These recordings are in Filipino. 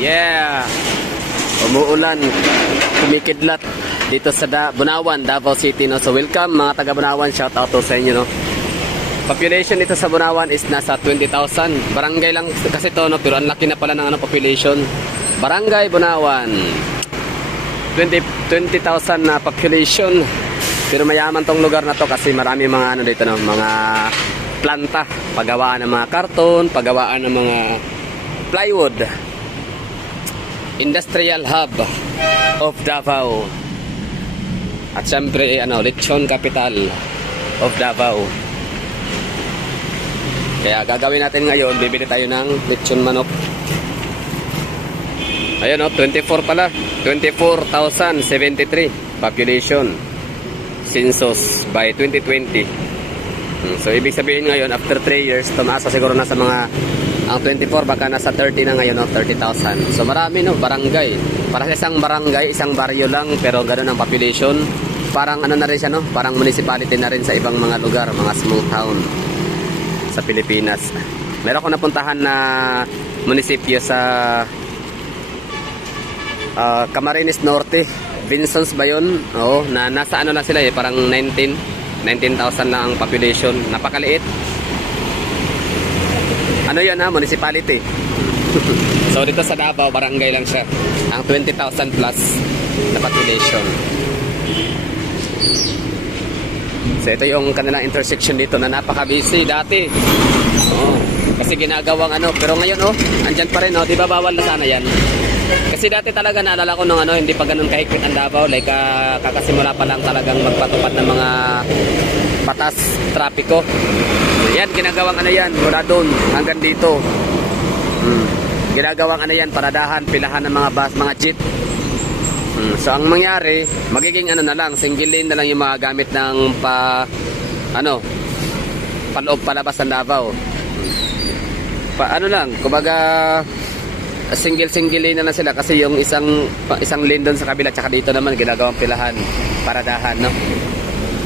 Yeah! Umuulan, kumikidlat dito sa Bunawan, Davao City, no? So welcome mga taga Bunawan, shout out to sa inyo, no? Population dito sa Bunawan is nasa 20,000. Barangay lang kasi to, no? Pero ang laki na pala ng population. Barangay Bunawan. 20,000 na population. Pero mayaman tong lugar na to kasi marami mga dito, no? Mga planta, paggawaan ng mga karton, paggawaan ng mga plywood. Industrial hub of Davao. At syempre, lechon capital of Davao. Kaya gagawin natin ngayon, bibili tayo ng lechon manok. Ayun, 24 pala. 24,073 population. Census by 2020. So, ibig sabihin ngayon, after 3 years, tumaasa siguro na sa mga ang 24, baka nasa 30 na ngayon, 30,000. So marami, no, barangay. Para sa isang barangay, isang baryo lang, pero ganoon ang population. Parang na rin siya, no? Parang municipality na rin sa ibang mga lugar, mga small town sa Pilipinas. Meron ko napuntahan na munisipyo sa Camarines Norte. Vinsons ba yun? Oo, na nasa lang sila parang 19,000 lang ang population. Napakaliit. Ano yan, municipality. So dito sa Davao, barangay lang siya. Ang 20,000 plus na population. So ito yung kanilang intersection dito na napaka-busy dati. Kasi ginagawang pero ngayon andyan pa rin, di ba bawal na sana yan? Kasi dati talaga naalala ko nung hindi pa ganun kahigpit ang Davao, like kakasimula pa lang talagang magpatupad ng mga batas trapiko. Yan, ginagawang yan, mula doon hanggang dito. Ginagawang yan, paradahan, pilahan ng mga bus, mga jeep. So ang mangyari, magiging na lang, single lane na lang yung mga gamit ng paloob palabas ng Davao. Kumbaga single lane na lang sila kasi yung isang lane doon sa kabila tsaka dito naman ginagawang pilahan, paradahan, no?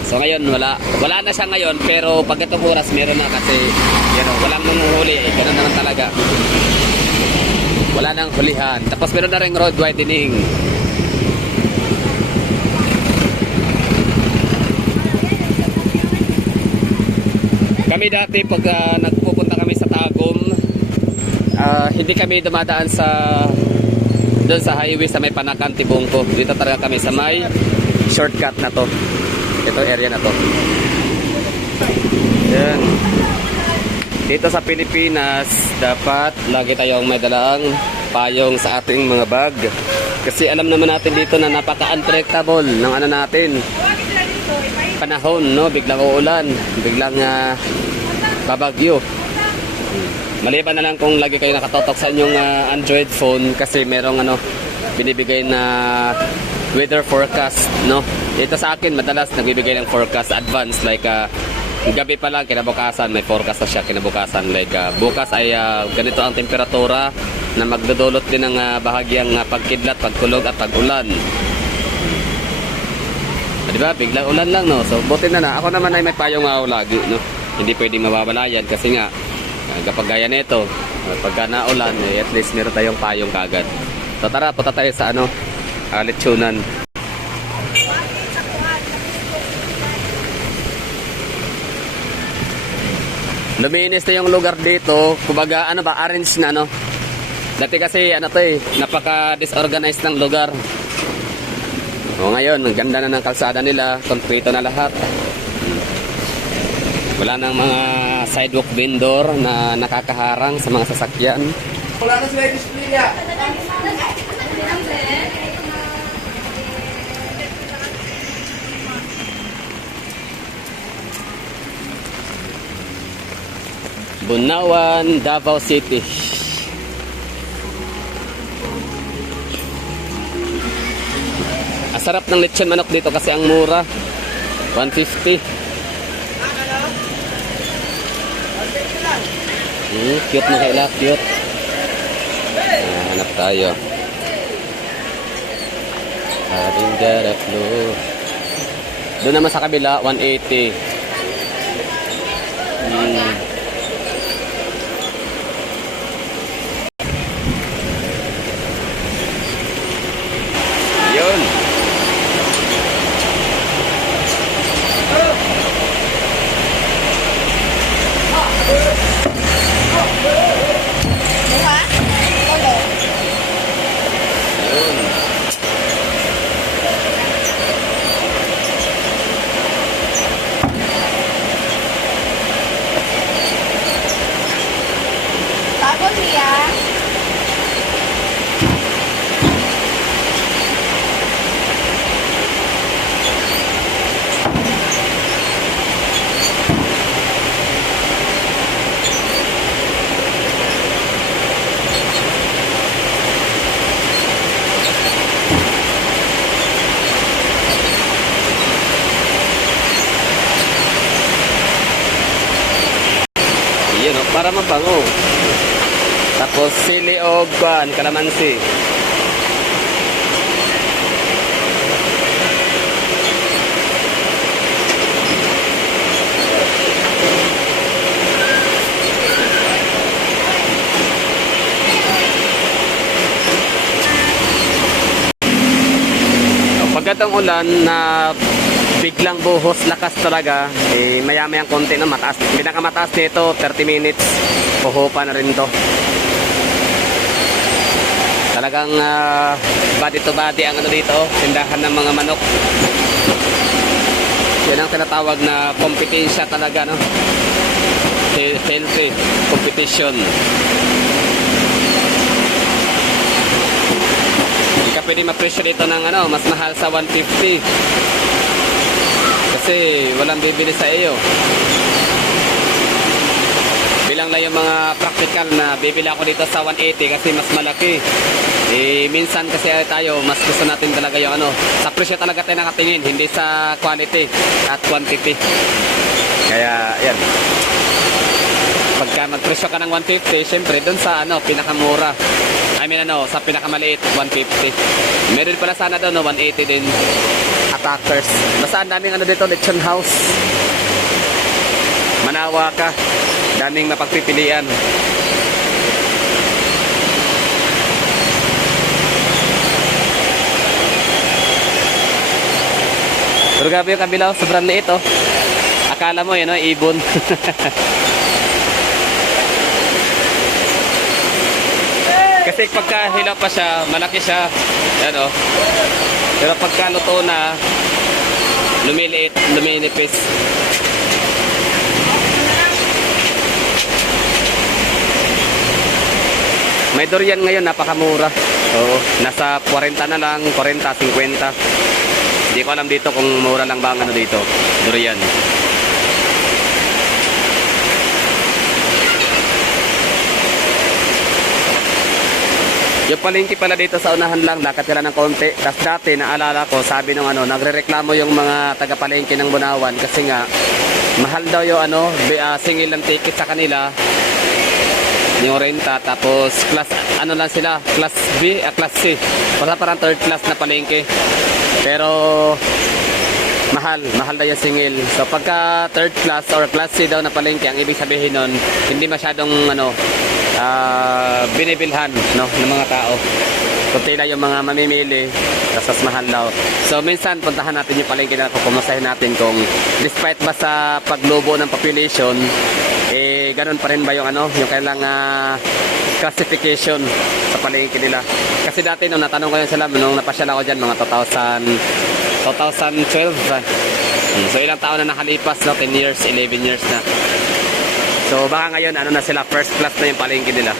So ngayon wala na siya ngayon, pero pag itong oras meron na kasi walang nanguhuli, ganoon naman talaga. Wala nang hulihan. Tapos meron na ring road widening. Kami dati pag nagpupunta kami sa Tagum, hindi kami dumadaan doon sa highway sa may Panakan, Tibungko. Dito talaga kami sa may shortcut na to. Ito area na to. Yan. Dito sa Pilipinas, dapat lagi tayong may dalang payong sa ating mga bag. Kasi alam naman natin dito na napaka-unpredictable ng natin. Panahon, no? Biglang uulan, biglang babagyo. Maliban na lang kung lagi kayo nakatotok sa inyong Android phone kasi merong binibigay na weather forecast, no? Ito sa akin madalas nagbibigay ng forecast advance, like gabi pa lang kinabukasan may forecast na siya kinabukasan, like bukas ay ganito ang temperatura na magdudulot din ng bahagyang pagkidlat, pagkulog at pag-ulan. Diba? Biglang ulan lang, no? So buti na ako naman ay may payong lagi, no? Hindi pwedeng mawawala yan kasi nga kapag gaya nito, pagka naulan, at least meron tayong payong kagad. So tara, punta tayo sa lechonan. Luminis na yung lugar dito. Kumbaga, arrange na, no? Dati kasi, napaka-disorganized ng lugar. Ngayon, ang ganda na ng kalsada nila. Konkreto na lahat. Wala nang mga sidewalk vendor na nakakaharang sa mga sasakyan. Wala na sila display niya. Bunawan, Davao City. Ang sarap ng lechon manok dito kasi ang mura. 150. Cute na kaila, cute. Hanap tayo. Doon naman sa kabila, 180. para mabango. Tapos sili o kalamansi. Pagkatang ulan na biglang buhos, lakas talaga, eh, maya-mayang konti na mataas. Pinakamataas nito, 30 minutes. Puhupa na rin to. Talagang body to body ang ano dito, tindahan ng mga manok. Yan ang tinatawag na kompetensya talaga, no? Healthy competition. Hindi ka pwede mapresyo dito ng ano, mas mahal sa 150. Kasi walang bibili sa iyo. Bilang lang yung mga practical na bibili ako dito sa 180 kasi mas malaki. Eh, minsan kasi tayo, mas gusto natin talaga yung ano, sa presyo talaga tayo nakatingin, hindi sa quality at quantity. Kaya, yan. Pagka magpresyo ka ng 150, syempre, dun sa ano, pinakamura. I mean, ano, sa pinakamaliit, 150. Meron pala sana doon, no, 180 din. Attackers. Basta ang daming ano dito, lechon house. Manawa ka. Daming mapagpipilian. Pero grabe yung kabilaw, sobrang liit, oh. Akala mo, yun, oh, ibon. Kasi pagka hilaw pa siya, malaki siya. Yan, oh. Pero pagka luto na, lumiliit, luminipis. May durian ngayon, napakamura. Oo, nasa 40 na lang, 40, 50. Hindi ko alam dito kung mura lang ba ang ano dito, durian. Yung palengke pala dito sa unahan lang, lakad ka lang ng konti. Tapos dati, naalala ko, sabi nung ano, nagrereklamo yung mga taga-palengke ng Bunawan kasi nga, mahal daw yung ano, singil ng ticket sa kanila, yung renta. Tapos, class, ano lang sila, class B, class C. Parang third class na palengke. Pero, mahal daw yung singil. So, pagka third class or class C daw na palengke, ang ibig sabihin nun, hindi masyadong, ano, binibilhan, no, ng mga tao. Kunti lang yung mga mamimili, tapos mahal daw. So minsan puntahan natin yung palengke na kumustahin natin kung despite ba sa paglubo ng population, eh ganun pa rin ba yung ano, yung kailang classification sa palengke nila. Kasi dati nung natanong ko yun sila, nung napasyal ako dyan mga 2012. So ilang taon na nakalipas, no? 10 years, 11 years na. So baka ngayon ano na sila, first class na yung palengke nila.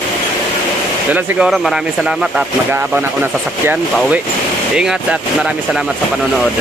Doon lang siguro, maraming salamat at mag-aabang na ako ng sasakyan pauwi. Ingat at maraming salamat sa panonood.